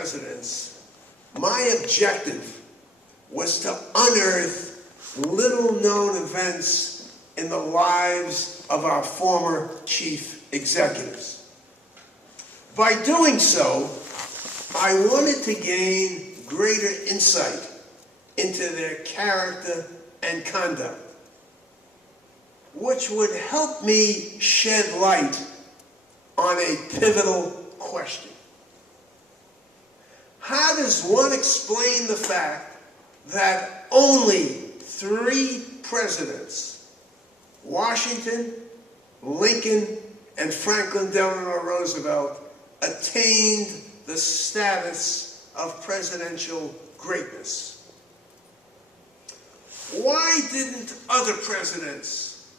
presidents, my objective was to unearth little-known events in the lives of our former chief executives. By doing so, I wanted to gain greater insight into their character and conduct, which would help me shed light on a pivotal question. How does one explain the fact that only 3 presidents, Washington, Lincoln, and Franklin Delano Roosevelt, attained the status of presidential greatness? Why didn't other presidents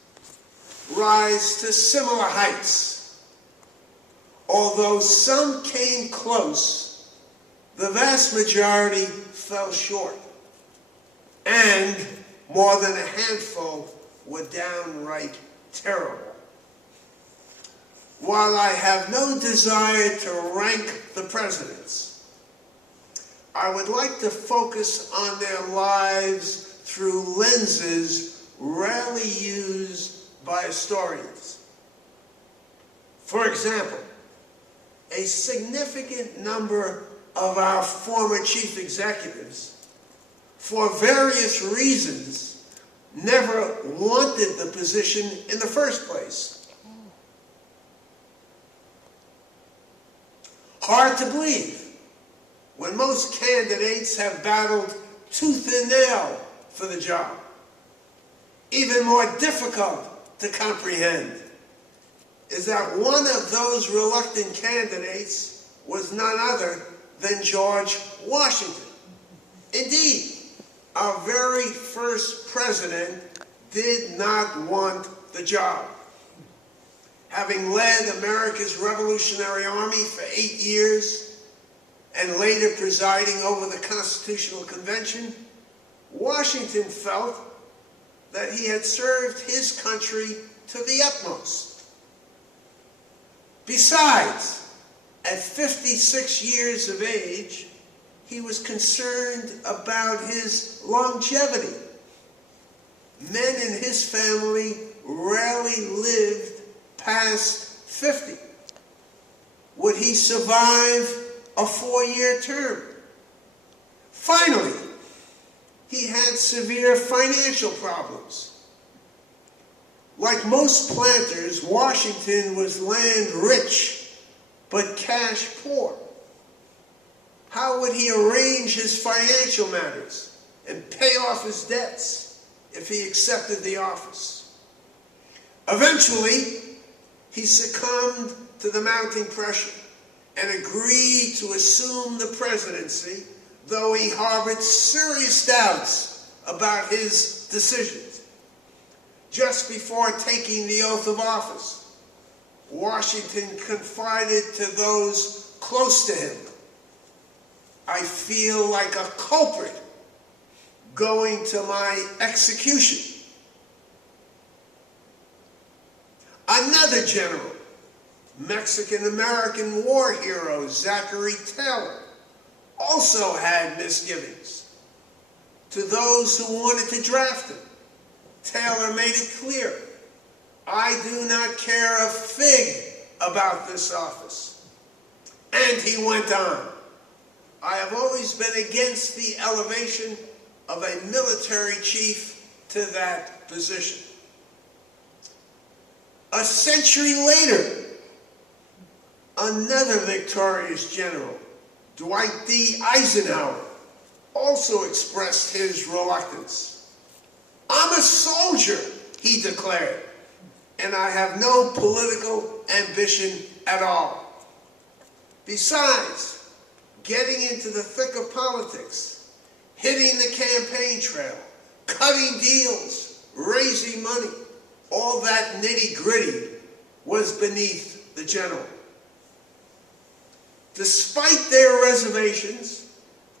rise to similar heights? Although some came close, the vast majority fell short, and more than a handful were downright terrible. While I have no desire to rank the presidents, I would like to focus on their lives through lenses rarely used by historians. For example, a significant number of our former chief executives, for various reasons, never wanted the position in the first place. Hard to believe, when most candidates have battled tooth and nail for the job. Even more difficult to comprehend is that one of those reluctant candidates was none other than George Washington. Indeed, our very first president did not want the job. Having led America's Revolutionary Army for 8 years and later presiding over the Constitutional Convention, Washington felt that he had served his country to the utmost. Besides, at 56 years of age, he was concerned about his longevity. Men in his family rarely lived past 50. Would he survive a 4-year term? Finally, he had severe financial problems. Like most planters, Washington was land rich, but cash poor. How would he arrange his financial matters and pay off his debts if he accepted the office? Eventually, he succumbed to the mounting pressure and agreed to assume the presidency, though he harbored serious doubts about his decisions. Just before taking the oath of office, Washington confided to those close to him, "I feel like a culprit going to my execution." Another general, Mexican-American war hero Zachary Taylor, also had misgivings. To those who wanted to draft him, Taylor made it clear, "I do not care a fig about this office." And he went on, "I have always been against the elevation of a military chief to that position." A century later, another victorious general, Dwight D. Eisenhower, also expressed his reluctance. "I'm a soldier," he declared, "and I have no political ambition at all. Besides, getting into the thick of politics, hitting the campaign trail, cutting deals, raising money, all that nitty-gritty was beneath the general." Despite their reservations,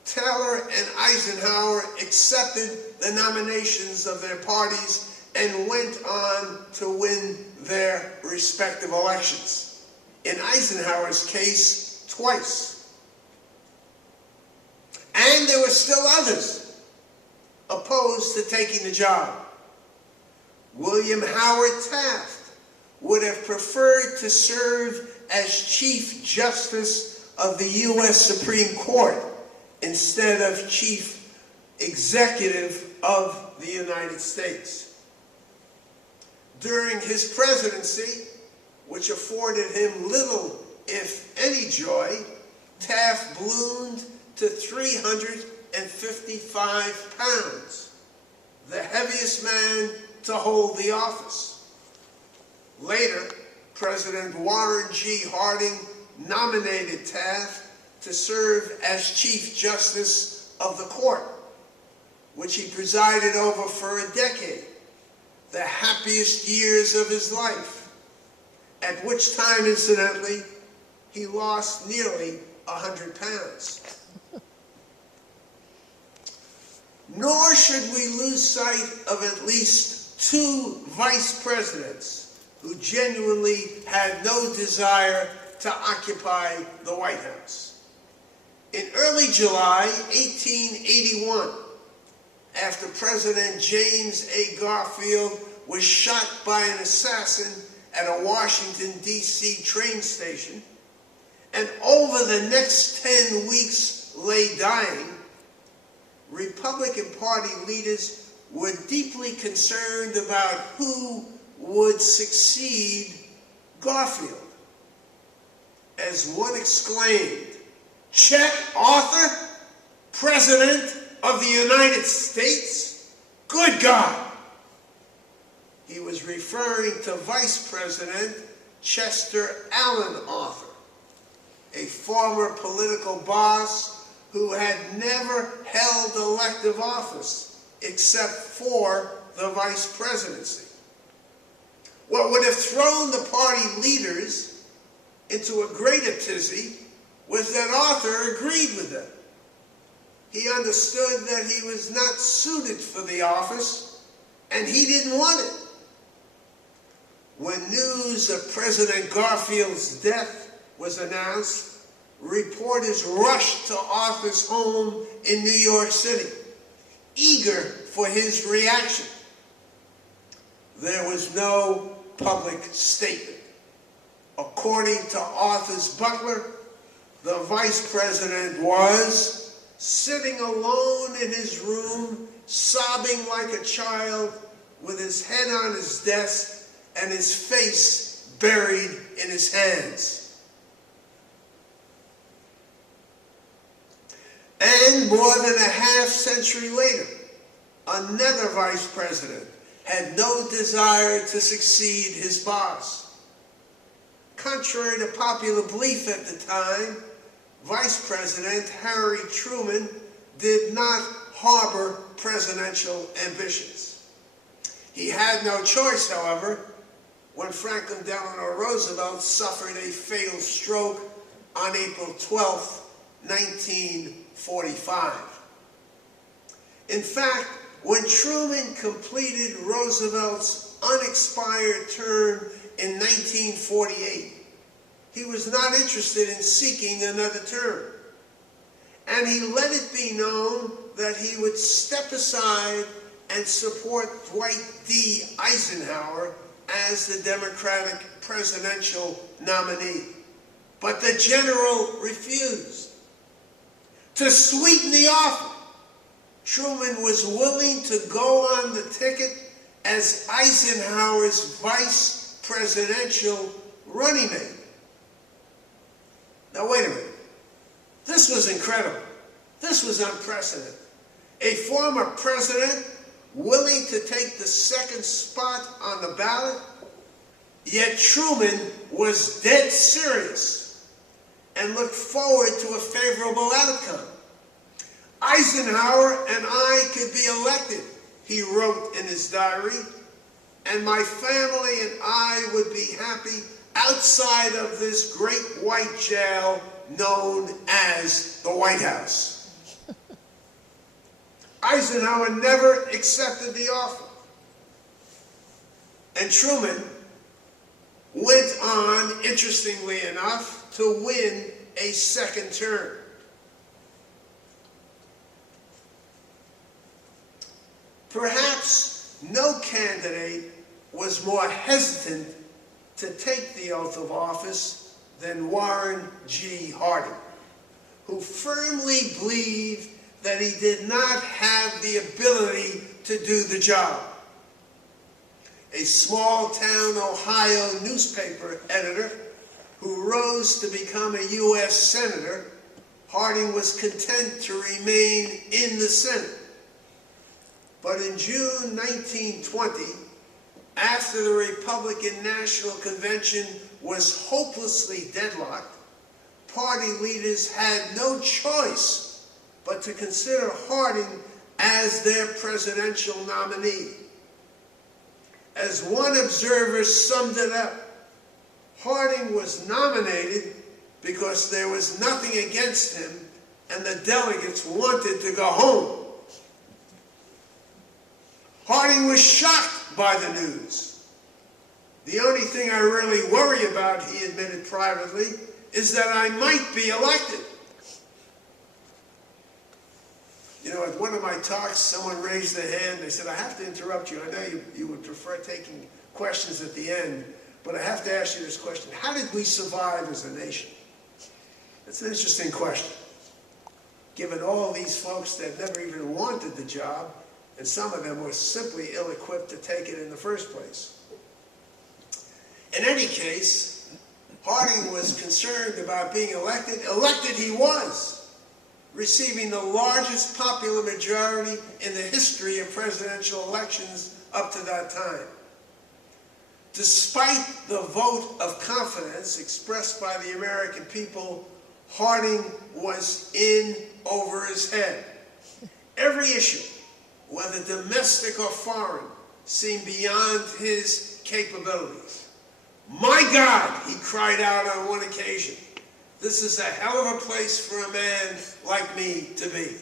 Taylor and Eisenhower accepted the nominations of their parties and went on to win their respective elections. In Eisenhower's case, twice. still others opposed to taking the job. William Howard Taft would have preferred to serve as Chief Justice of the U.S. Supreme Court instead of Chief Executive of the United States. During his presidency, which afforded him little, if any, joy, Taft ballooned to 355 pounds, the heaviest man to hold the office. Later, President Warren G. Harding nominated Taft to serve as Chief Justice of the court, which he presided over for a decade, the happiest years of his life, at which time, incidentally, he lost nearly 100 pounds. Nor should we lose sight of at least two vice presidents who genuinely had no desire to occupy the White House. In early July 1881, after President James A. Garfield was shot by an assassin at a Washington, D.C. train station, and over the next 10 weeks lay dying, Republican Party leaders were deeply concerned about who would succeed Garfield. As one exclaimed, "Chet Arthur, President of the United States? Good God!" He was referring to Vice President Chester Alan Arthur, a former political boss who had never held elective office except for the vice presidency. What would have thrown the party leaders into a greater tizzy was that Arthur agreed with them. He understood that he was not suited for the office, and he didn't want it. When news of President Garfield's death was announced, reporters rushed to Arthur's home in New York City, eager for his reaction. There was no public statement. According to Arthur's butler, the vice president was sitting alone in his room, sobbing like a child, with his head on his desk and his face buried in his hands. And more than a half century later, another vice president had no desire to succeed his boss. Contrary to popular belief at the time, Vice President Harry Truman did not harbor presidential ambitions. He had no choice, however, when Franklin Delano Roosevelt suffered a fatal stroke on April 12, 1945. In fact, when Truman completed Roosevelt's unexpired term in 1948, he was not interested in seeking another term. And he let it be known that he would step aside and support Dwight D. Eisenhower as the Democratic presidential nominee. But the general refused. To sweeten the offer, Truman was willing to go on the ticket as Eisenhower's vice presidential running mate. Now wait a minute. This was incredible. This was unprecedented. A former president willing to take the second spot on the ballot, yet Truman was dead serious and looked forward to a favorable outcome. Eisenhower and I could be elected, he wrote in his diary, and my family and I would be happy outside of this great white jail known as the White House. Eisenhower never accepted the offer. And Truman went on, interestingly enough, to win a second term. Perhaps no candidate was more hesitant to take the oath of office than Warren G. Harding, who firmly believed that he did not have the ability to do the job. A small-town Ohio newspaper editor who rose to become a U.S. Senator, Harding was content to remain in the Senate. But in June 1920, after the Republican National Convention was hopelessly deadlocked, party leaders had no choice but to consider Harding as their presidential nominee. As one observer summed it up, Harding was nominated because there was nothing against him and the delegates wanted to go home. Harding was shocked by the news. The only thing I really worry about, he admitted privately, is that I might be elected. You know, at one of my talks, someone raised their hand. They said, I have to interrupt you. I know you would prefer taking questions at the end, but I have to ask you this question. How did we survive as a nation? That's an interesting question, given all these folks that never even wanted the job, and some of them were simply ill-equipped to take it in the first place. In any case, Harding was concerned about being elected. Elected he was, receiving the largest popular majority in the history of presidential elections up to that time. Despite the vote of confidence expressed by the American people, Harding was in over his head. Every issue, whether domestic or foreign, seemed beyond his capabilities. My God, he cried out on one occasion, this is a hell of a place for a man like me to be.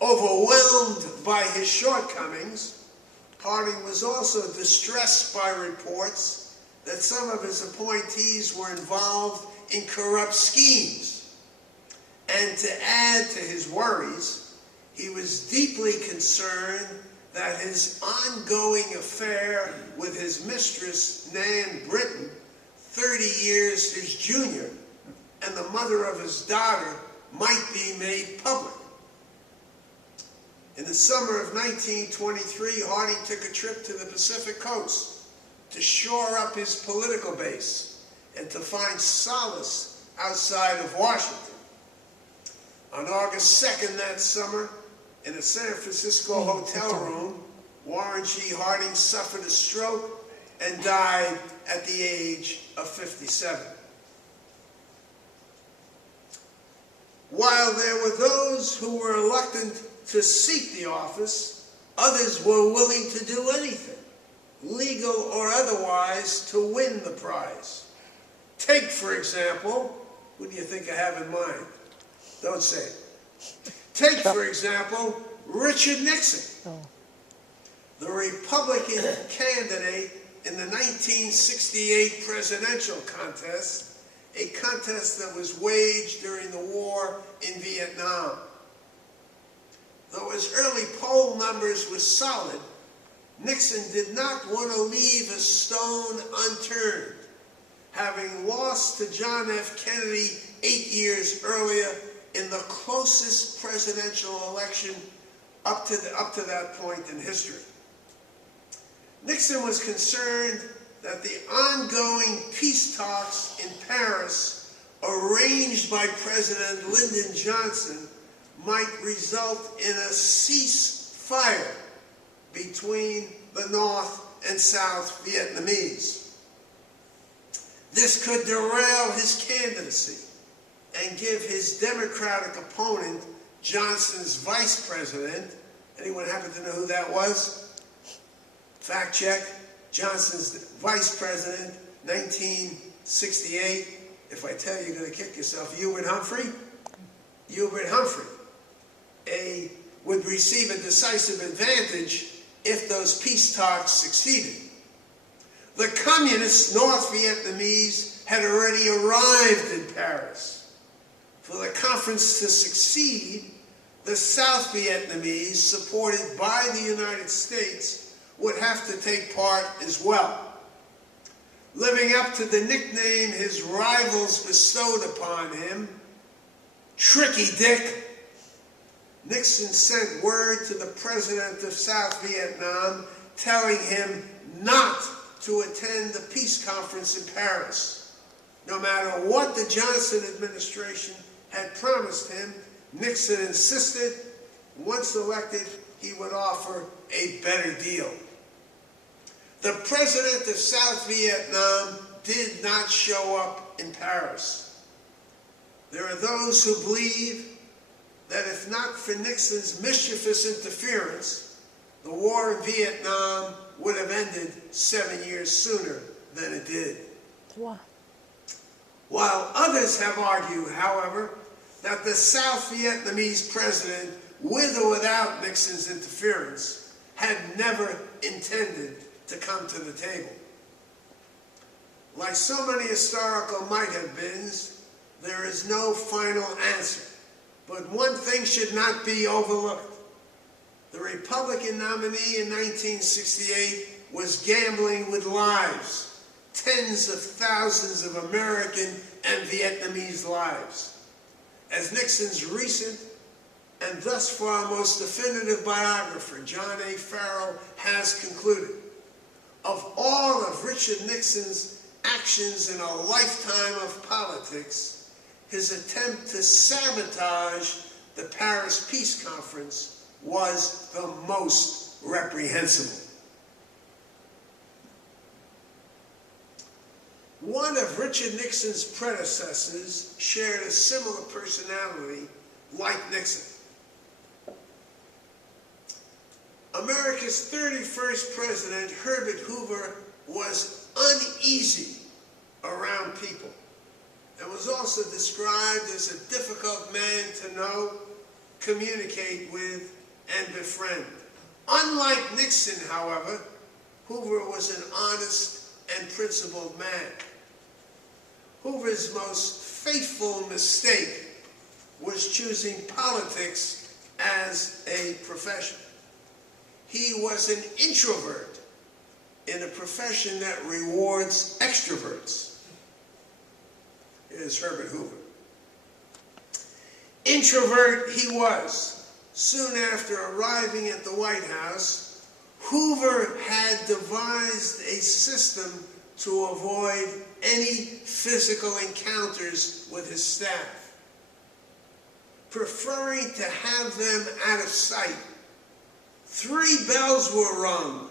Overwhelmed by his shortcomings, Harding was also distressed by reports that some of his appointees were involved in corrupt schemes. And to add to his worries, he was deeply concerned that his ongoing affair with his mistress, Nan Britton, 30 years his junior, and the mother of his daughter, might be made public. In the summer of 1923, Harding took a trip to the Pacific Coast to shore up his political base and to find solace outside of Washington. On August 2nd that summer, in a San Francisco hotel room, Warren G. Harding suffered a stroke and died at the age of 57. While there were those who were reluctant to seek the office, others were willing to do anything, legal or otherwise, to win the prize. Take, for example, who do you think I have in mind? Don't say it. Take, for example, Richard Nixon, the Republican candidate in the 1968 presidential contest, a contest that was waged during the war in Vietnam. Though his early poll numbers were solid, Nixon did not want to leave a stone unturned, having lost to John F. Kennedy 8 years earlier in the closest presidential election up to that point in history. Nixon was concerned that the ongoing peace talks in Paris, arranged by President Lyndon Johnson, might result in a ceasefire between the North and South Vietnamese. This could derail his candidacy and give his Democratic opponent, Johnson's vice president, anyone happen to know who that was? Fact check, Johnson's vice president, 1968. If I tell you, you're going to kick yourself. Hubert Humphrey? Hubert Humphrey would receive a decisive advantage if those peace talks succeeded. The communist North Vietnamese had already arrived in Paris. For the conference to succeed, the South Vietnamese, supported by the United States, would have to take part as well. Living up to the nickname his rivals bestowed upon him, Tricky Dick, Nixon sent word to the president of South Vietnam telling him not to attend the peace conference in Paris. No matter what the Johnson administration had promised him, Nixon insisted, once elected, he would offer a better deal. The president of South Vietnam did not show up in Paris. There are those who believe that if not for Nixon's mischievous interference, the war in Vietnam would have ended 7 years sooner than it did. Wow. While others have argued, however, that the South Vietnamese president, with or without Nixon's interference, had never intended to come to the table. Like so many historical might-have-beens, there is no final answer. But one thing should not be overlooked. The Republican nominee in 1968 was gambling with lives, tens of thousands of American and Vietnamese lives. As Nixon's recent and thus far most definitive biographer, John A. Farrell, has concluded, of all of Richard Nixon's actions in a lifetime of politics, his attempt to sabotage the Paris Peace Conference was the most reprehensible. One of Richard Nixon's predecessors shared a similar personality like Nixon. America's 31st president, Herbert Hoover, was uneasy around people and was also described as a difficult man to know, communicate with, and befriend. Unlike Nixon, however, Hoover was an honest and principled man. Hoover's most fateful mistake was choosing politics as a profession. He was an introvert in a profession that rewards extroverts. Here's Herbert Hoover. Introvert he was. Soon after arriving at the White House, Hoover had devised a system to avoid any physical encounters with his staff, preferring to have them out of sight. 3 bells were rung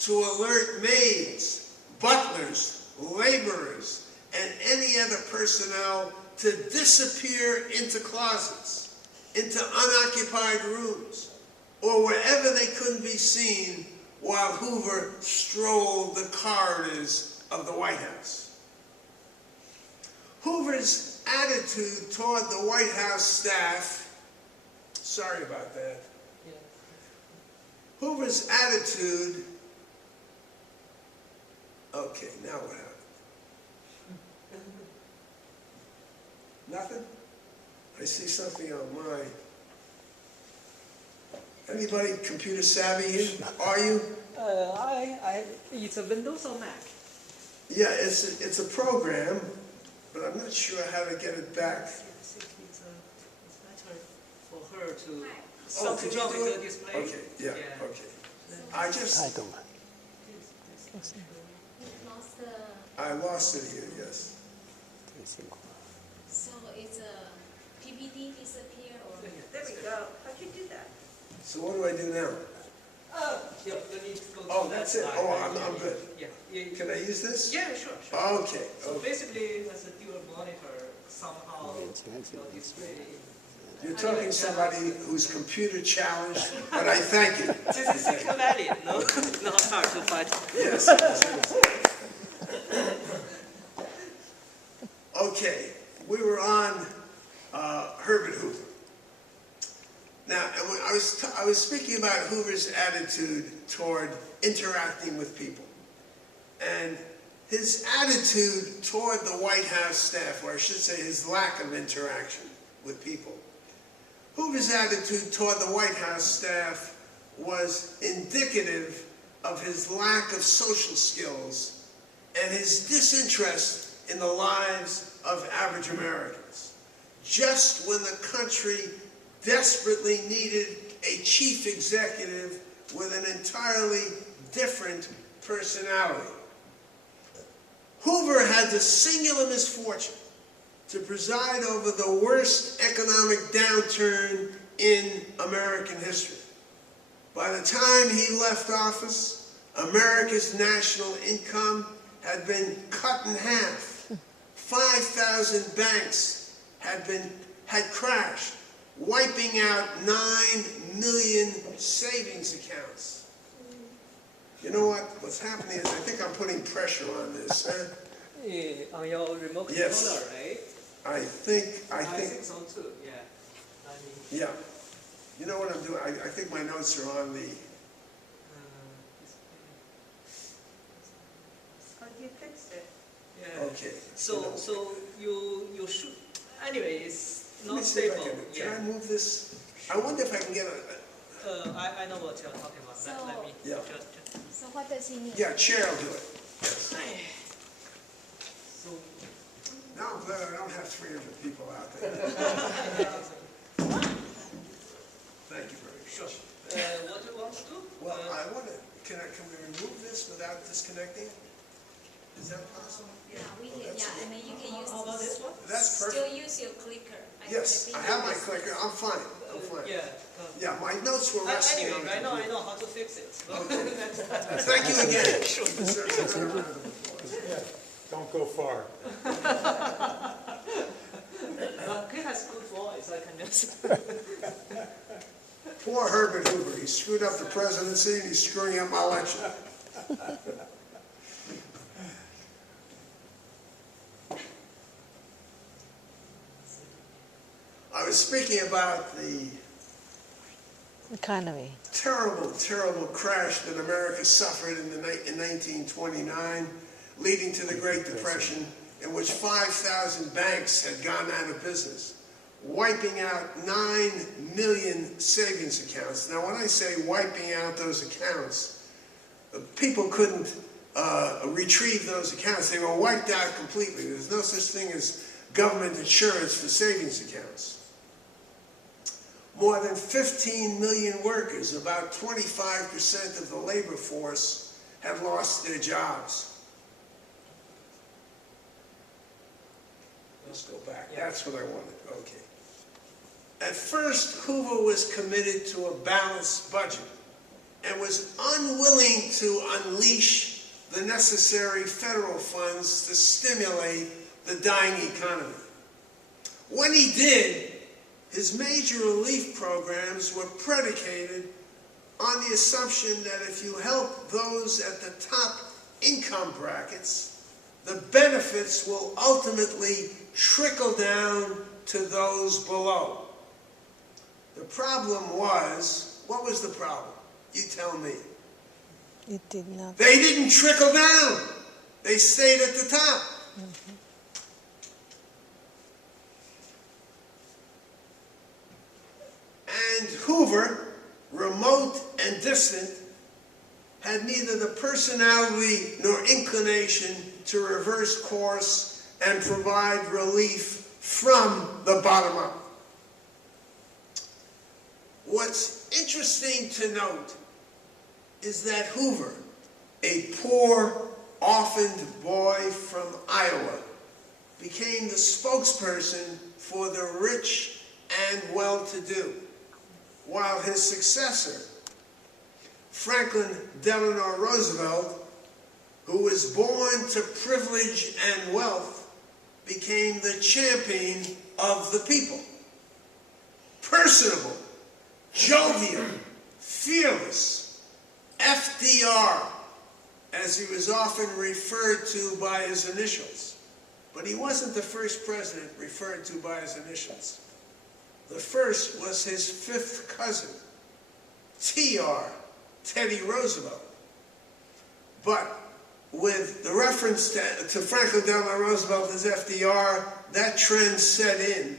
to alert maids, butlers, laborers, and any other personnel to disappear into closets, into unoccupied rooms, or wherever they couldn't be seen while Hoover strolled the corridors of the White House. Hoover's attitude toward the White House staff, sorry about that. Hoover's attitude, okay, now what happened? Nothing? I see something on mine. Anybody computer savvy here? Are you? It's a Windows or Mac? Yeah, it's a program, but I'm not sure how to get it back. I think it's better for her to Oh, can you drop do the it? display. Okay, yeah, okay. I lost it here, yes. So it's a PPT disappear or? There we go. How'd you do that? So what do I do now? Yeah, you need to go to Oh, that that's it. slide. Oh, I'm good. Yeah. Can I use this? Yeah, sure. Okay. So Okay. basically, as a dual monitor, somehow your display. You're talking to somebody who's computer challenged, but I thank you. This is Silicon Valley, no? Not hard to find. Yes. Okay, we were on Herbert Hoover. Now, and when I was speaking about Hoover's attitude toward interacting with people. And his attitude toward the White House staff, or I should say his lack of interaction with people, Hoover's attitude toward the White House staff was indicative of his lack of social skills and his disinterest in the lives of average Americans. Just when the country desperately needed a chief executive with an entirely different personality. Hoover had the singular misfortune to preside over the worst economic downturn in American history. By the time he left office, America's national income had been cut in half. 5,000 banks had crashed, wiping out 9 million savings accounts. You know what? What's happening is I think I'm putting pressure on this. On your remote Yes. controller, right? I think, I think so too, yeah. I mean, yeah. You know what I'm doing? I think my notes are on the, Oh, you fixed it. yeah. okay. So you should, anyway, it's Let me not see if I stable, can I yeah. move this? I wonder if I can get a, I know what you're talking about, let me Yeah. just. So what does he need? yeah, chair will do it. Yes. So, Now I'm glad I don't have 300 people out there. Thank you very sure. much. What do you want to do? Well, I want to, can we remove this without disconnecting? Is that possible? Yeah, we Oh, can, that's yeah, and then you can use How about this one? That's still perfect. use your clicker. Yes, think I have my use- clicker. I'm fine. I'm fine. Yeah. Yeah, my notes were resting Anyway, on the I computer. know how to fix it. Thank you again. Deserves another round of applause. Don't go far. But he has good voice, I can just. Poor Herbert Hoover. He screwed up the presidency and he's screwing up my election. I was speaking about the Economy. terrible, terrible crash that America suffered in 1929, leading to the Great Depression, in which 5,000 banks had gone out of business, wiping out 9 million savings accounts. Now, when I say wiping out those accounts, people couldn't retrieve those accounts. They were wiped out completely. There's no such thing as government insurance for savings accounts. More than 15 million workers, about 25% of the labor force, have lost their jobs. Let's go back. That's what I wanted. Okay. At first, Hoover was committed to a balanced budget and was unwilling to unleash the necessary federal funds to stimulate the dying economy. When he did, his major relief programs were predicated on the assumption that if you help those at the top income brackets, the benefits will ultimately trickle down to those below. The problem was, what was the problem? You tell me. It did not. They didn't trickle down. They stayed at the top. And Hoover, remote and distant, had neither the personality nor inclination to reverse course and provide relief from the bottom up. What's interesting to note is that Hoover, a poor, orphaned boy from Iowa, became the spokesperson for the rich and well-to-do, while his successor, Franklin Delano Roosevelt, who was born to privilege and wealth, became the champion of the people. Personable, jovial, fearless, FDR, as he was often referred to by his initials. But he wasn't the first president referred to by his initials. The first was his fifth cousin, TR, Teddy Roosevelt. But with the reference to Franklin Delano Roosevelt as FDR, that trend set in,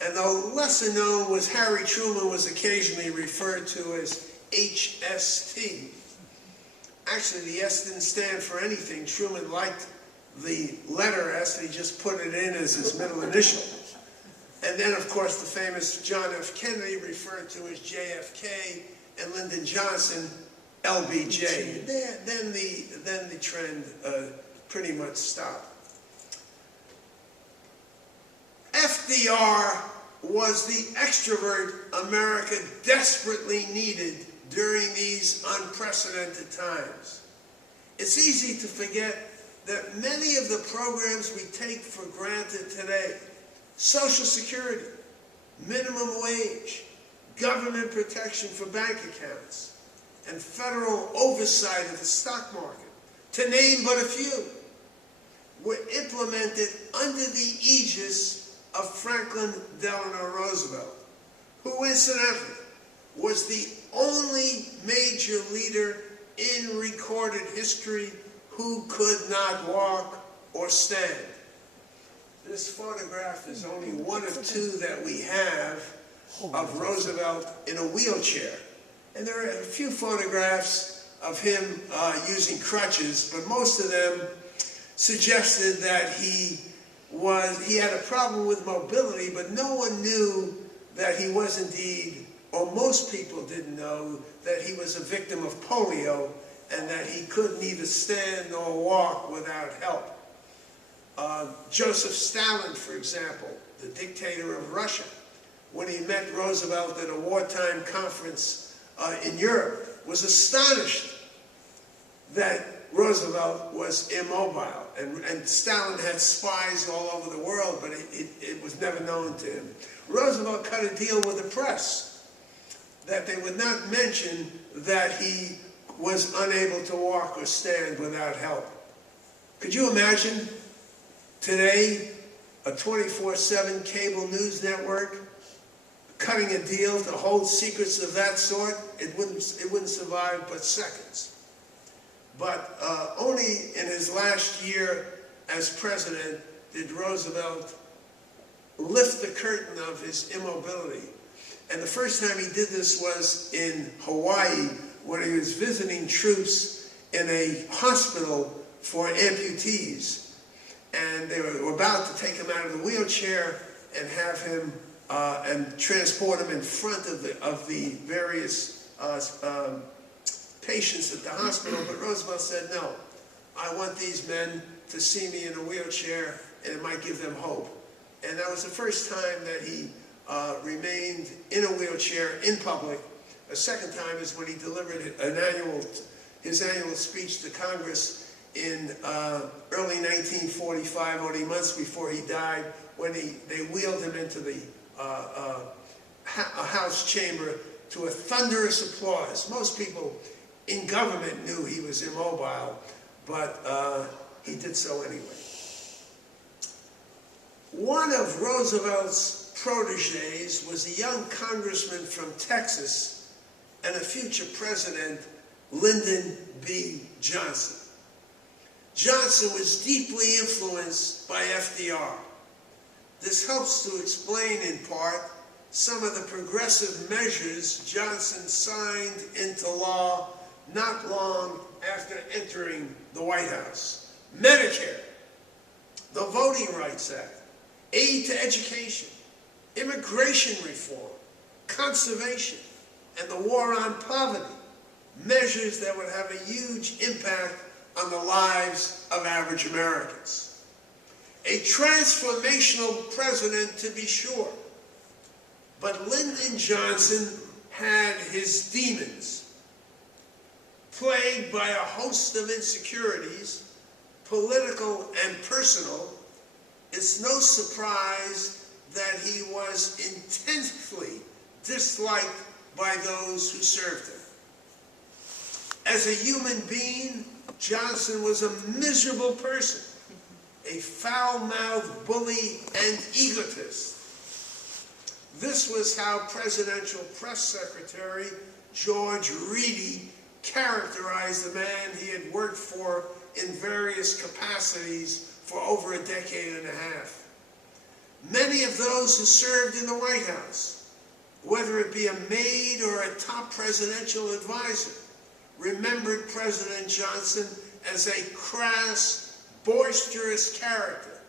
And the lesser known was Harry Truman was occasionally referred to as HST. Actually, the S didn't stand for anything. Truman liked the letter S, and he just put it in as his middle initial. And then, of course, the famous John F. Kennedy, referred to as JFK, and Lyndon Johnson, LBJ. Then the trend pretty much stopped. FDR was the extrovert America desperately needed during these unprecedented times. It's easy to forget that many of the programs we take for granted today, Social Security, minimum wage, government protection for bank accounts, and federal oversight of the stock market, to name but a few, were implemented under the aegis of Franklin Delano Roosevelt, who incidentally was the only major leader in recorded history who could not walk or stand. This photograph is only one of two that we have of Roosevelt in a wheelchair. And there are a few photographs of him using crutches, but most of them suggested that he had a problem with mobility, but no one knew that he was indeed, or most people didn't know, that he was a victim of polio and that he could neither stand nor walk without help. Joseph Stalin, for example, the dictator of Russia, when he met Roosevelt at a wartime conference in Europe, was astonished that Roosevelt was immobile. And Stalin had spies all over the world, but it was never known to him. Roosevelt cut a deal with the press that they would not mention that he was unable to walk or stand without help. Could you imagine today a 24/7 cable news network cutting a deal to hold secrets of that sort? It wouldn't survive but seconds. But only in his last year as president did Roosevelt lift the curtain of his immobility. And the first time he did this was in Hawaii, when he was visiting troops in a hospital for amputees. And they were about to take him out of the wheelchair and have him and transport him in front of the various patients at the hospital, but Roosevelt said, no, I want these men to see me in a wheelchair, and it might give them hope. And that was the first time that he remained in a wheelchair in public. A second time is when he delivered his annual speech to Congress in early 1945, only months before he died, when they wheeled him into the House chamber to a thunderous applause. Most people in government knew he was immobile, but he did so anyway. One of Roosevelt's proteges was a young congressman from Texas and a future president, Lyndon B. Johnson. Johnson was deeply influenced by FDR. This helps to explain, in part, some of the progressive measures Johnson signed into law not long after entering the White House. Medicare, the Voting Rights Act, aid to education, immigration reform, conservation, and the war on poverty, measures that would have a huge impact on the lives of average Americans. A transformational president, to be sure, but Lyndon Johnson had his demons. Plagued by a host of insecurities, political and personal, it's no surprise that he was intensely disliked by those who served him. As a human being, Johnson was a miserable person, a foul-mouthed bully and egotist. This was how Presidential Press Secretary George Reedy characterized the man he had worked for in various capacities for over a decade and a half. Many of those who served in the White House, whether it be a maid or a top presidential advisor, remembered President Johnson as a crass, boisterous character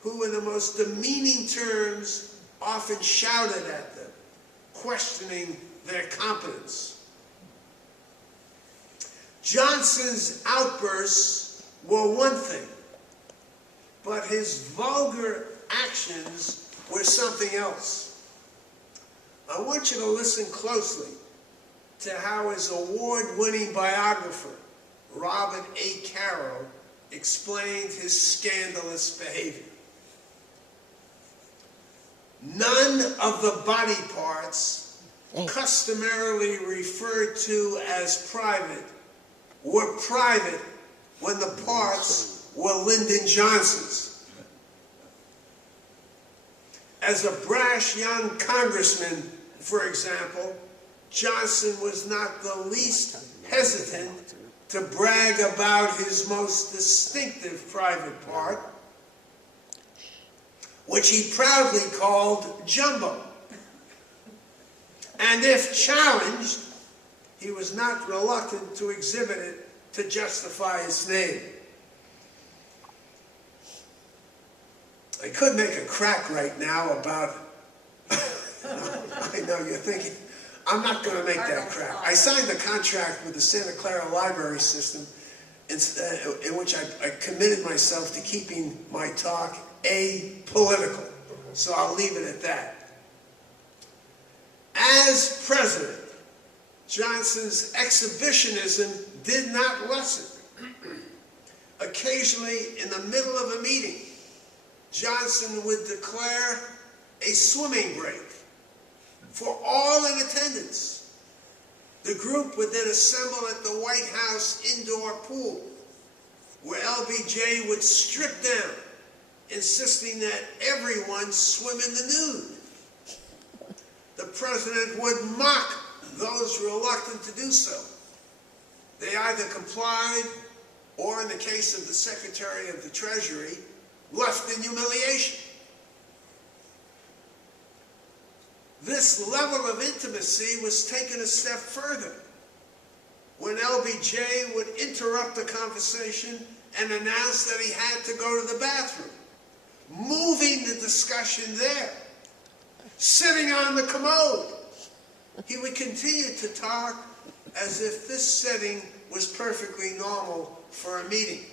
who in the most demeaning terms often shouted at them, questioning their competence. Johnson's outbursts were one thing, but his vulgar actions were something else. I want you to listen closely to how his award-winning biographer, Robert A. Caro, explained his scandalous behavior. None of the body parts customarily referred to as private were private when the parts were Lyndon Johnson's. As a brash young congressman, for example, Johnson was not the least hesitant to brag about his most distinctive private part, which he proudly called Jumbo. And if challenged, he was not reluctant to exhibit it to justify his name. I could make a crack right now about, I know you're thinking, I'm not going to make that crack. I signed a contract with the Santa Clara Library System in which I committed myself to keeping my talk apolitical. So I'll leave it at that. As president, Johnson's exhibitionism did not lessen. Occasionally, in the middle of a meeting, Johnson would declare a swimming break for all in attendance. The group would then assemble at the White House indoor pool, where LBJ would strip down, insisting that everyone swim in the nude. The president would mock those reluctant to do so. They either complied, or in the case of the Secretary of the Treasury, left in humiliation. This level of intimacy was taken a step further when LBJ would interrupt the conversation and announce that he had to go to the bathroom, moving the discussion there, sitting on the commode. He would continue to talk as if this setting was perfectly normal for a meeting.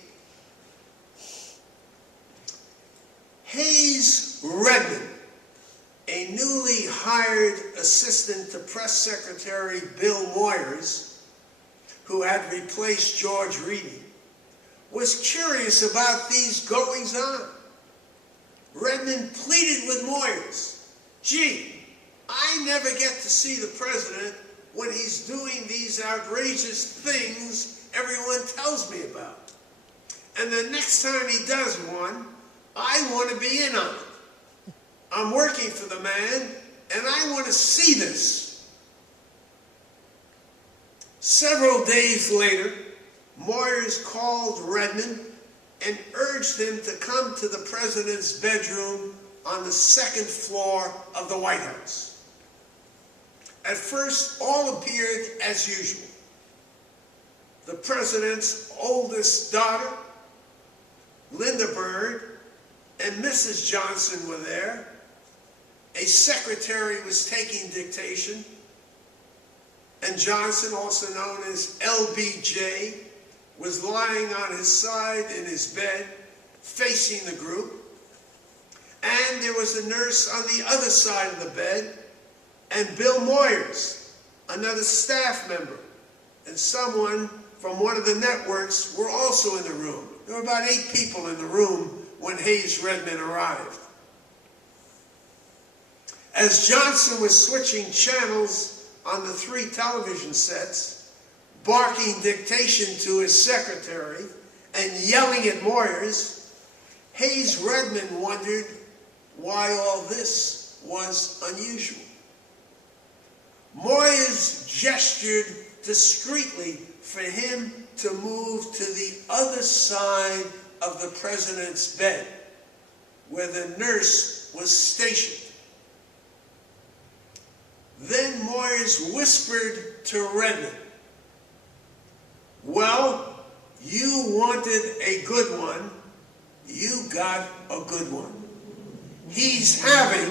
Hayes Redmond, a newly hired assistant to Press Secretary Bill Moyers, who had replaced George Reedy, was curious about these goings-on. Redmond pleaded with Moyers, "Gee, I never get to see the president when he's doing these outrageous things everyone tells me about. And the next time he does one, I want to be in on it. I'm working for the man, and I want to see this." Several days later, Moyers called Redmond and urged him to come to the president's bedroom on the second floor of the White House. At first, all appeared as usual. The president's oldest daughter, Linda Byrd, and Mrs. Johnson were there. A secretary was taking dictation, and Johnson, also known as LBJ, was lying on his side in his bed, facing the group. And there was a nurse on the other side of the bed, and Bill Moyers, another staff member, and someone from one of the networks were also in the room. There were about 8 people in the room when Hayes Redmond arrived. As Johnson was switching channels on the 3 television sets, barking dictation to his secretary and yelling at Moyers, Hayes Redmond wondered why all this was unusual. Moyers gestured discreetly for him to move to the other side of the president's bed, where the nurse was stationed. Then Moyers whispered to Redmond, "Well, you wanted a good one. You got a good one. He's having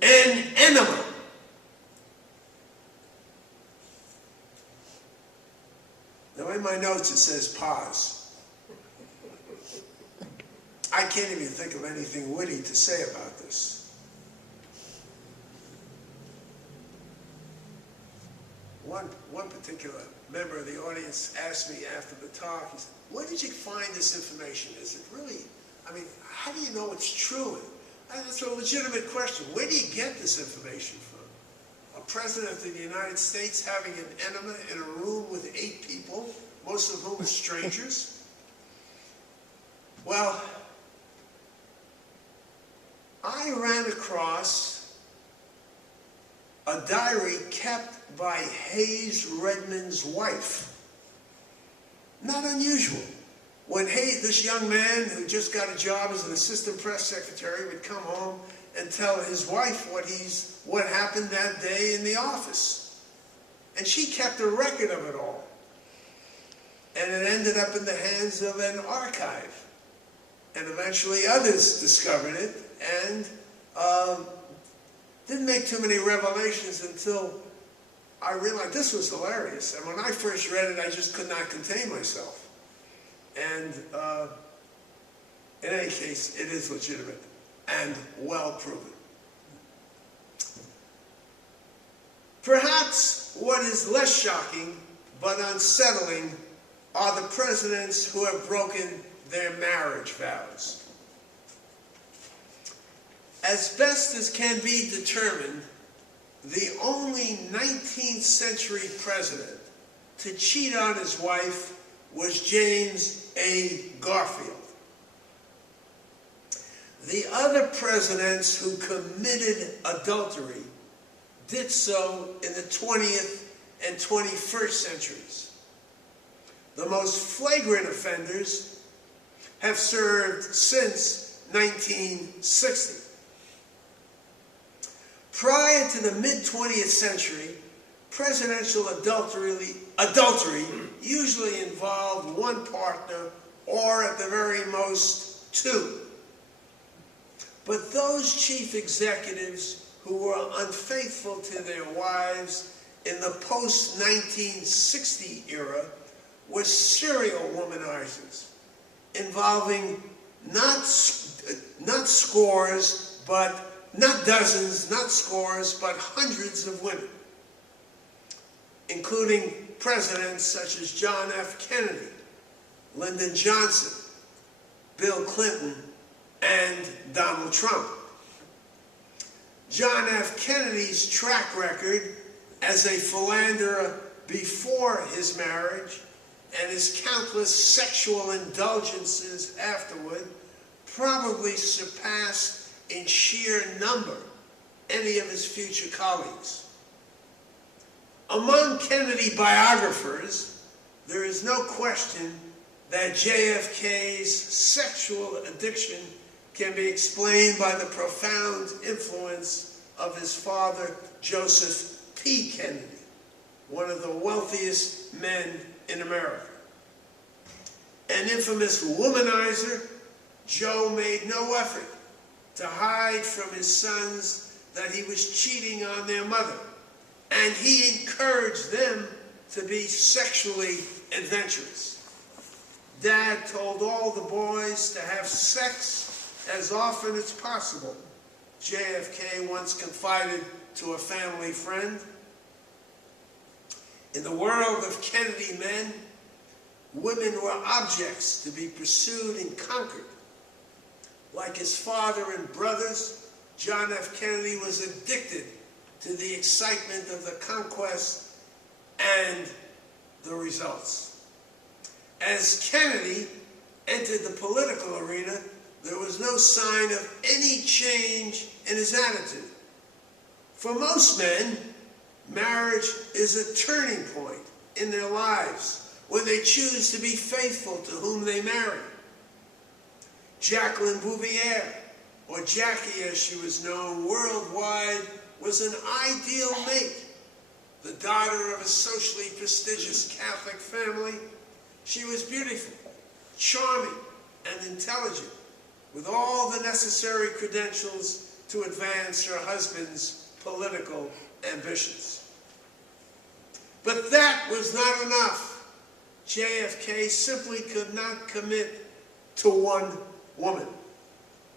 an enema." Now in my notes it says pause. I can't even think of anything witty to say about this. One particular member of the audience asked me after the talk, he said, "Where did you find this information? Is it really, I mean, how do you know it's true?" And that's a legitimate question. Where do you get this information from? A president of the United States having an enema in a room with 8 people, most of whom are strangers? Well, I ran across a diary kept by Hayes Redmond's wife. Not unusual. When Hayes, this young man who just got a job as an assistant press secretary, would come home and tell his wife what happened that day in the office. And she kept a record of it all. And it ended up in the hands of an archive. And eventually others discovered it and didn't make too many revelations until I realized this was hilarious. And when I first read it, I just could not contain myself. And in any case, it is legitimate and well proven. Perhaps what is less shocking but unsettling are the presidents who have broken their marriage vows. As best as can be determined, the only 19th century president to cheat on his wife was James A. Garfield. The other presidents who committed adultery did so in the 20th and 21st centuries. The most flagrant offenders have served since 1960. Prior to the mid-20th century, presidential adultery usually involved one partner or at the very most 2. But those chief executives who were unfaithful to their wives in the post-1960 era were serial womanizers, involving not scores, but not dozens, not scores, but hundreds of women, including presidents such as John F. Kennedy, Lyndon Johnson, Bill Clinton, and Donald Trump. John F. Kennedy's track record as a philanderer before his marriage and his countless sexual indulgences afterward probably surpassed in sheer number any of his future colleagues. Among Kennedy biographers, there is no question that JFK's sexual addiction can be explained by the profound influence of his father, Joseph P. Kennedy, one of the wealthiest men in America. An infamous womanizer, Joe made no effort to hide from his sons that he was cheating on their mother, and he encouraged them to be sexually adventurous. Dad told all the boys to have sex as often as possible. JFK once confided to a family friend. In the world of Kennedy men, women were objects to be pursued and conquered. Like his father and brothers, John F. Kennedy was addicted to the excitement of the conquest and the results. As Kennedy entered the political arena, there was no sign of any change in his attitude. For most men, marriage is a turning point in their lives when they choose to be faithful to whom they marry. Jacqueline Bouvier, or Jackie as she was known worldwide, was an ideal mate. The daughter of a socially prestigious Catholic family, she was beautiful, charming, and intelligent, with all the necessary credentials to advance her husband's political ambitions. But that was not enough. JFK simply could not commit to one woman.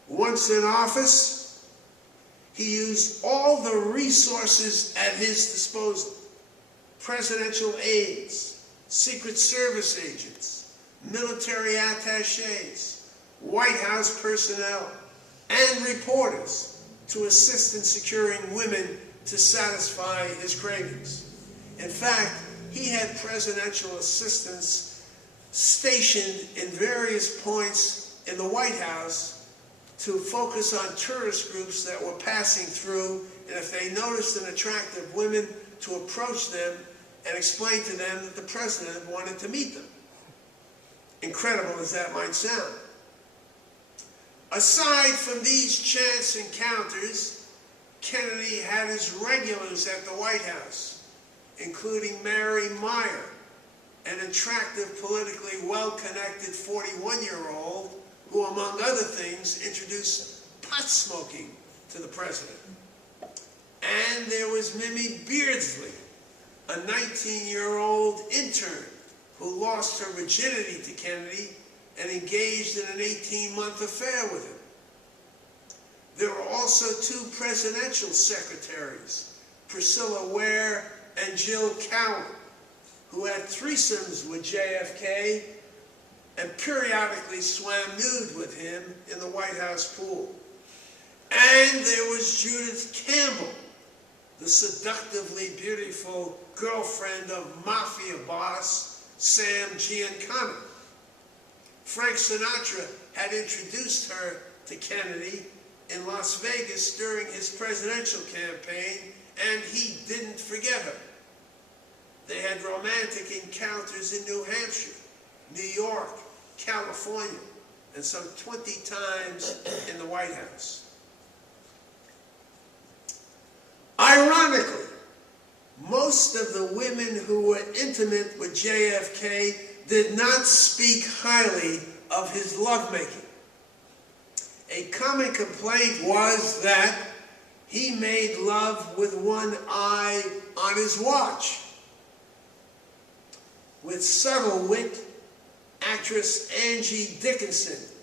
Once in office, he used all the resources at his disposal: presidential aides, Secret Service agents, military attachés, White House personnel, and reporters to assist in securing women to satisfy his cravings. In fact, he had presidential assistants stationed in various points in the White House to focus on tourist groups that were passing through, and if they noticed an attractive woman, to approach them and explain to them that the president wanted to meet them. Incredible as that might sound. Aside from these chance encounters, Kennedy had his regulars at the White House, including Mary Meyer, an attractive, politically well-connected 41-year-old who, among other things, introduced pot smoking to the president. And there was Mimi Beardsley, a 19-year-old intern who lost her virginity to Kennedy and engaged in an 18-month affair with him. There were also two presidential secretaries, Priscilla Ware and Jill Cowan, who had threesomes with JFK and periodically swam nude with him in the White House pool. And there was Judith Campbell, the seductively beautiful girlfriend of mafia boss Sam Giancana. Frank Sinatra had introduced her to Kennedy in Las Vegas during his presidential campaign, and he didn't forget her. They had romantic encounters in New Hampshire, New York, California, and some 20 times in the White House. Ironically, most of the women who were intimate with JFK did not speak highly of his lovemaking. A common complaint was that he made love with one eye on his watch. With subtle wit, actress Angie Dickinson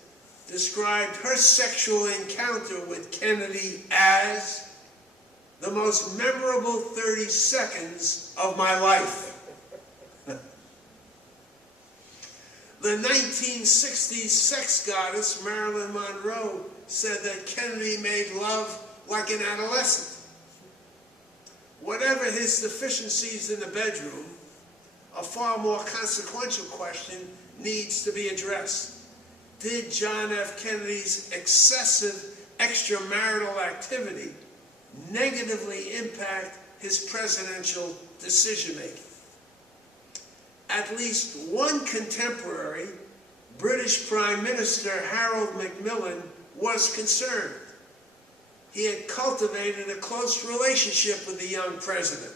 described her sexual encounter with Kennedy as the most memorable 30 seconds of my life. The 1960s sex goddess Marilyn Monroe said that Kennedy made love like an adolescent. Whatever his deficiencies in the bedroom, a far more consequential question needs to be addressed. Did John F. Kennedy's excessive extramarital activity negatively impact his presidential decision-making? At least one contemporary, British Prime Minister Harold Macmillan, was concerned. He had cultivated a close relationship with the young president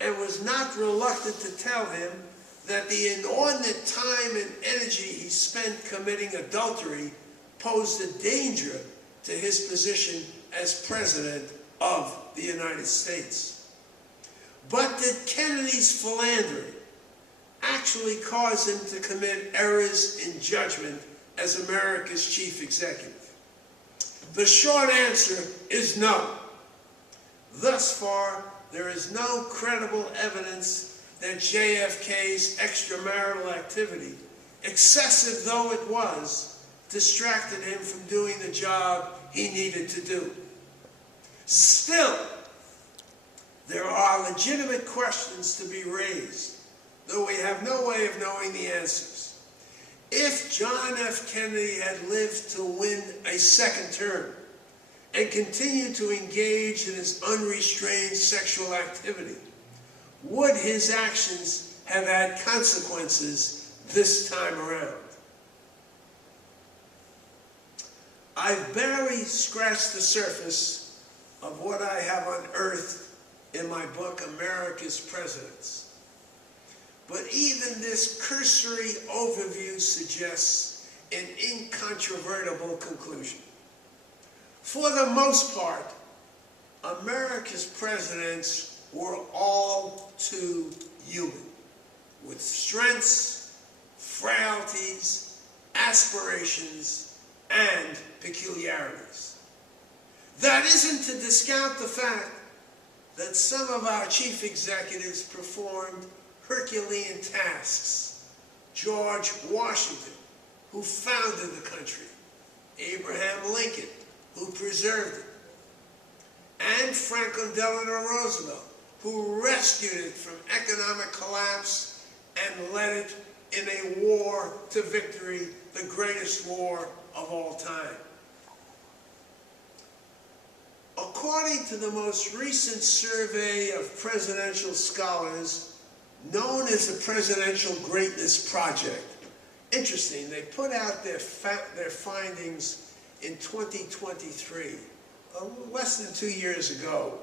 and was not reluctant to tell him that the inordinate time and energy he spent committing adultery posed a danger to his position as President of the United States. But did Kennedy's philandering actually cause him to commit errors in judgment as America's chief executive? The short answer is no. Thus far, there is no credible evidence that JFK's extramarital activity, excessive though it was, distracted him from doing the job he needed to do. Still, there are legitimate questions to be raised, though we have no way of knowing the answers. If John F. Kennedy had lived to win a second term and continued to engage in his unrestrained sexual activity, would his actions have had consequences this time around? I've barely scratched the surface of what I have unearthed in my book, America's Presidents. But even this cursory overview suggests an incontrovertible conclusion. For the most part, America's presidents were all too human, with strengths, frailties, aspirations, and peculiarities. That isn't to discount the fact that some of our chief executives performed Herculean tasks. George Washington, who founded the country, Abraham Lincoln, who preserved it, and Franklin Delano Roosevelt, who rescued it from economic collapse and led it in a war to victory, the greatest war of all time. According to the most recent survey of presidential scholars, known as the Presidential Greatness Project, interesting, they put out their findings in 2023, less than 2 years ago.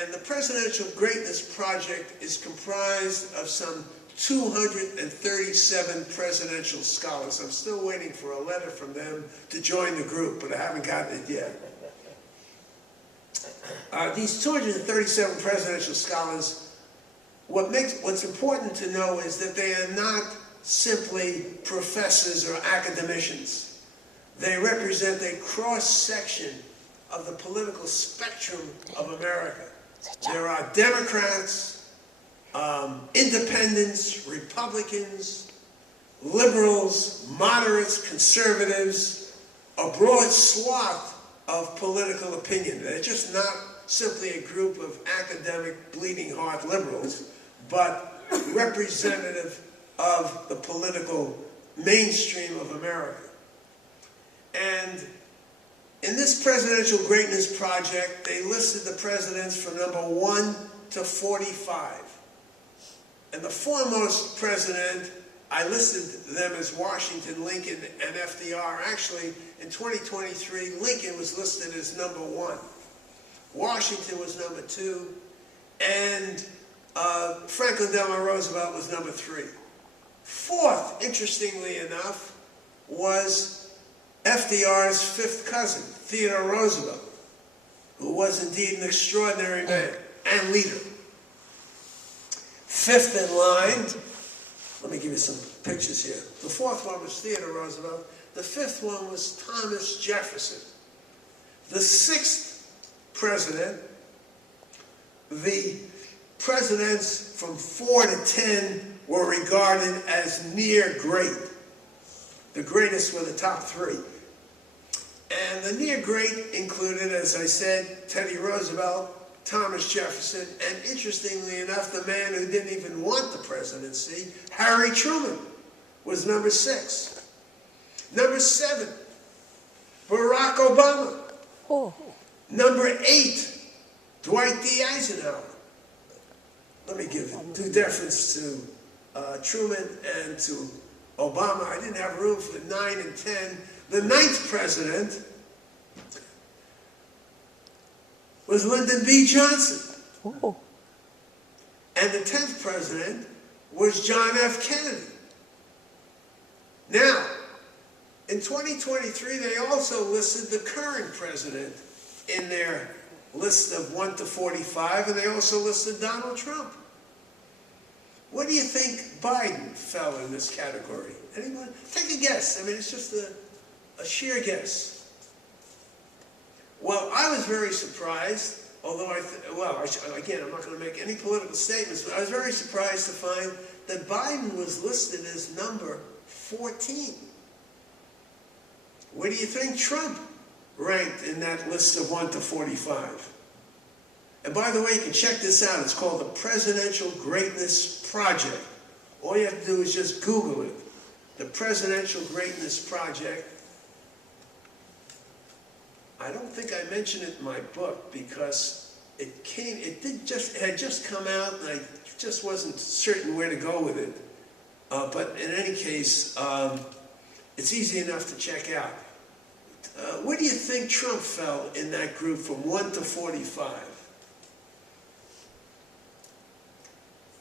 And the Presidential Greatness Project is comprised of some 237 presidential scholars. I'm still waiting for a letter from them to join the group, but I haven't gotten it yet. These 237 presidential scholars, what's important to know is that they are not simply professors or academicians. They represent a cross-section of the political spectrum of America. There are Democrats, independents, Republicans, liberals, moderates, conservatives, a broad swath of political opinion. They're just not simply a group of academic, bleeding heart liberals, but representative of the political mainstream of America. And in this Presidential Greatness Project, they listed the presidents from number 1 to 45. And the foremost president, I listed them as Washington, Lincoln, and FDR. Actually, in 2023, Lincoln was listed as number 1. Washington was number 2, and Franklin Delano Roosevelt was number 3. Fourth, interestingly enough, was FDR's fifth cousin, Theodore Roosevelt, who was indeed an extraordinary man and leader. Fifth in line, let me give you some pictures here. The fourth one was Theodore Roosevelt. The fifth one was Thomas Jefferson. The sixth president, the presidents from 4 to 10 were regarded as near great. The greatest were the top 3. And the near great included, as I said, Teddy Roosevelt, Thomas Jefferson, and interestingly enough, the man who didn't even want the presidency, Harry Truman, was number 6. Number 7, Barack Obama. Oh. Number 8, Dwight D. Eisenhower. Let me give due deference to Truman and to Obama. I didn't have room for 9 and 10. The 9th president was Lyndon B. Johnson. Oh. And the 10th president was John F. Kennedy. Now, in 2023, they also listed the current president in their list of 1 to 45, and they also listed Donald Trump. What do you think Biden fell in this category? Anyone? Take a guess. I mean, it's just a sheer guess. Well, I was very surprised, although again, I'm not going to make any political statements, but I was very surprised to find that Biden was listed as number 14. Where do you think Trump ranked in that list of 1 to 45? And by the way, you can check this out. It's called the Presidential Greatness Project. All you have to do is just Google it. The Presidential Greatness Project. I don't think I mentioned it in my book because it had just come out and I just wasn't certain where to go with it. But in any case, it's easy enough to check out. Where do you think Trump fell in that group from 1 to 45?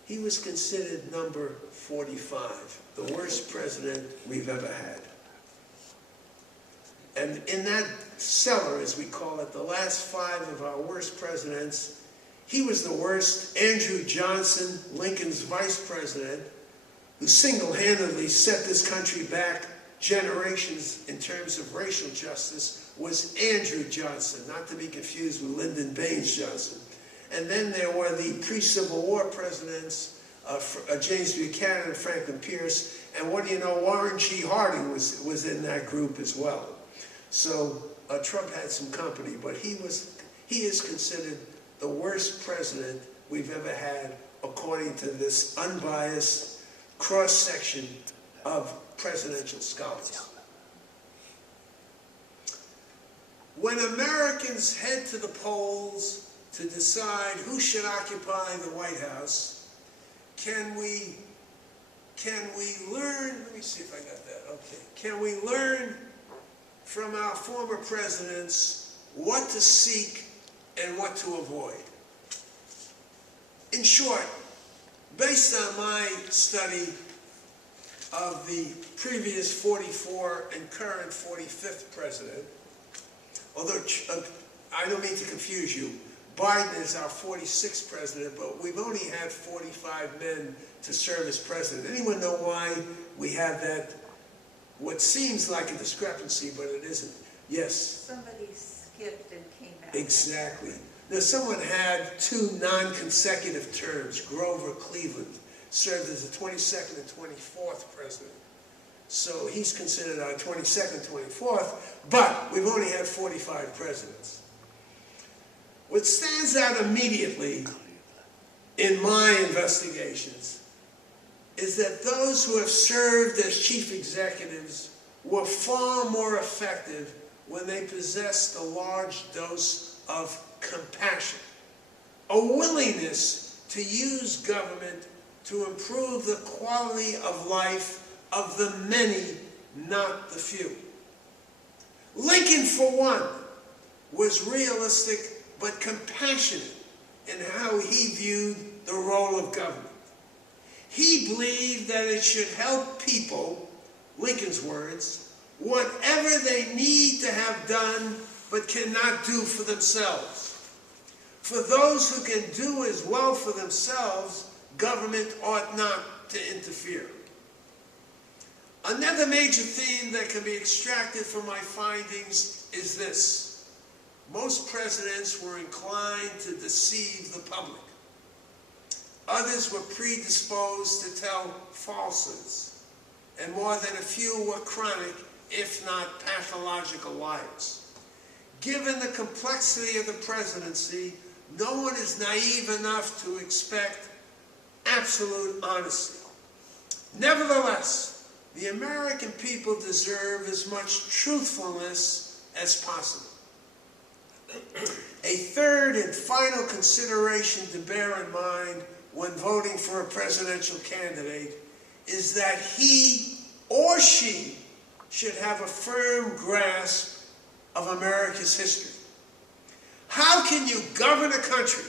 He was considered number 45, the worst president we've ever had. And in that cellar, as we call it, the last 5 of our worst presidents, he was the worst. Andrew Johnson, Lincoln's vice president, who single-handedly set this country back generations in terms of racial justice, was Andrew Johnson, not to be confused with Lyndon Baines Johnson. And then there were the pre-Civil War presidents, James Buchanan and Franklin Pierce, and what do you know, Warren G. Harding was in that group as well. So Trump had some company, but he is considered the worst president we've ever had, according to this unbiased cross-section of presidential scholars. When Americans head to the polls to decide who should occupy the White House, can we learn, let me see if I got that, okay. Can we learn from our former presidents what to seek and what to avoid? In short, based on my study of the previous 44 and current 45th president, although I don't mean to confuse you, Biden is our 46th president, but we've only had 45 men to serve as president. Anyone know why we have that, what seems like a discrepancy, but it isn't? Yes? Somebody skipped and came back. Exactly. Now, someone had 2 non-consecutive terms. Grover Cleveland served as the 22nd and 24th president. So he's considered our 22nd, 24th, but we've only had 45 presidents. What stands out immediately in my investigations is that those who have served as chief executives were far more effective when they possessed a large dose of compassion, a willingness to use government to improve the quality of life of the many, not the few. Lincoln, for one, was realistic but compassionate in how he viewed the role of government. He believed that it should help people, Lincoln's words, whatever they need to have done but cannot do for themselves. For those who can do as well for themselves, government ought not to interfere. Another major theme that can be extracted from my findings is this. Most presidents were inclined to deceive the public. Others were predisposed to tell falsehoods, and more than a few were chronic, if not pathological liars. Given the complexity of the presidency, no one is naive enough to expect absolute honesty. Nevertheless, the American people deserve as much truthfulness as possible. A third and final consideration to bear in mind when voting for a presidential candidate is that he or she should have a firm grasp of America's history. How can you govern a country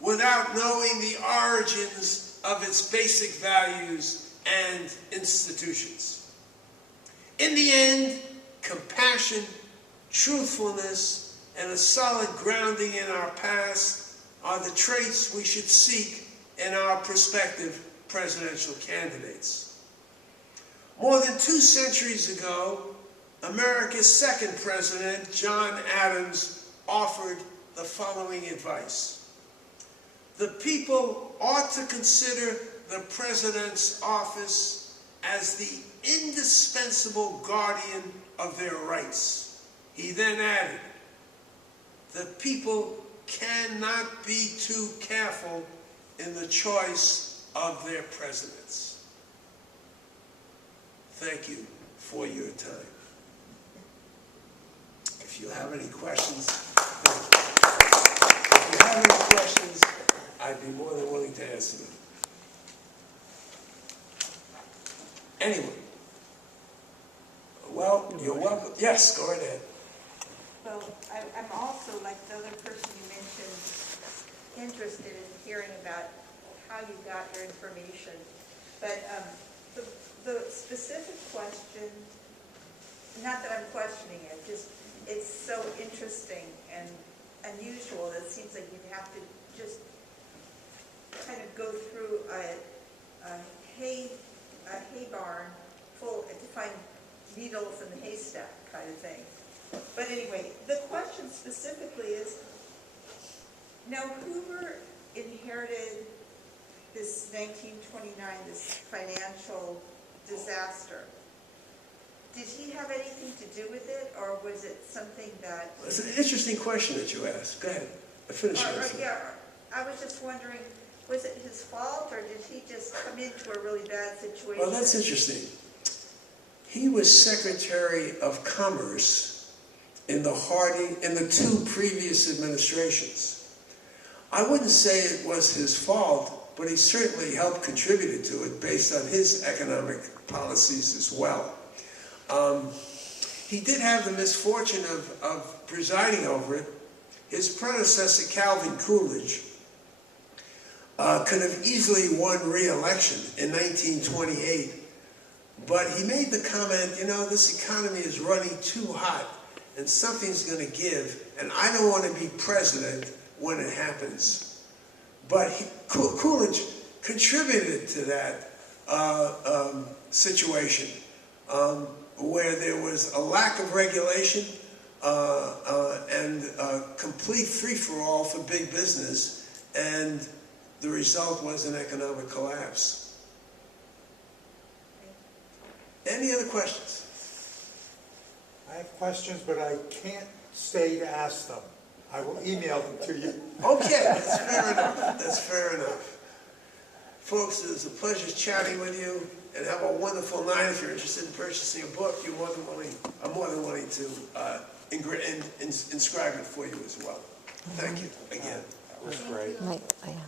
without knowing the origins of its basic values and institutions? In the end, compassion, truthfulness, and a solid grounding in our past are the traits we should seek in our prospective presidential candidates. More than 2 centuries ago, America's second president, John Adams, offered the following advice. The people ought to consider the president's office as the indispensable guardian of their rights. He then added, the people cannot be too careful in the choice of their presidents. Thank you for your time. If you have any questions, I'd be more than willing to answer them. Anyway, well, you're welcome. Yes, go right ahead. Well, I'm also, like the other person you mentioned, interested in hearing about how you got your information. But the specific question, not that I'm questioning it, just it's so interesting and unusual that it seems like you'd have to just kind of go through a hay barn full to find needles in the haystack kind of thing. But anyway, the question specifically is, now Hoover inherited this 1929, this financial disaster. Did he have anything to do with it, or was it something that... It's an interesting question that you asked. Go ahead. Finish your answer. Yeah, I was just wondering, was it his fault, or did he just come into a really bad situation? Well, that's interesting. He was Secretary of Commerce in the two previous administrations. I wouldn't say it was his fault, but he certainly helped contribute to it based on his economic policies as well. He did have the misfortune of presiding over it. His predecessor, Calvin Coolidge, could have easily won re-election in 1928, but he made the comment, you know, this economy is running too hot and something's going to give, and I don't want to be president when it happens. But Coolidge contributed to that situation where there was a lack of regulation and complete free-for-all for big business, and the result was an economic collapse. Any other questions? I have questions, but I can't stay to ask them. I will email them to you. Okay, that's fair enough. That's fair enough. Folks, it was a pleasure chatting with you, and have a wonderful night. If you're interested in purchasing a book, I'm more than willing to inscribe it for you as well. Thank you again. That was great. Yeah.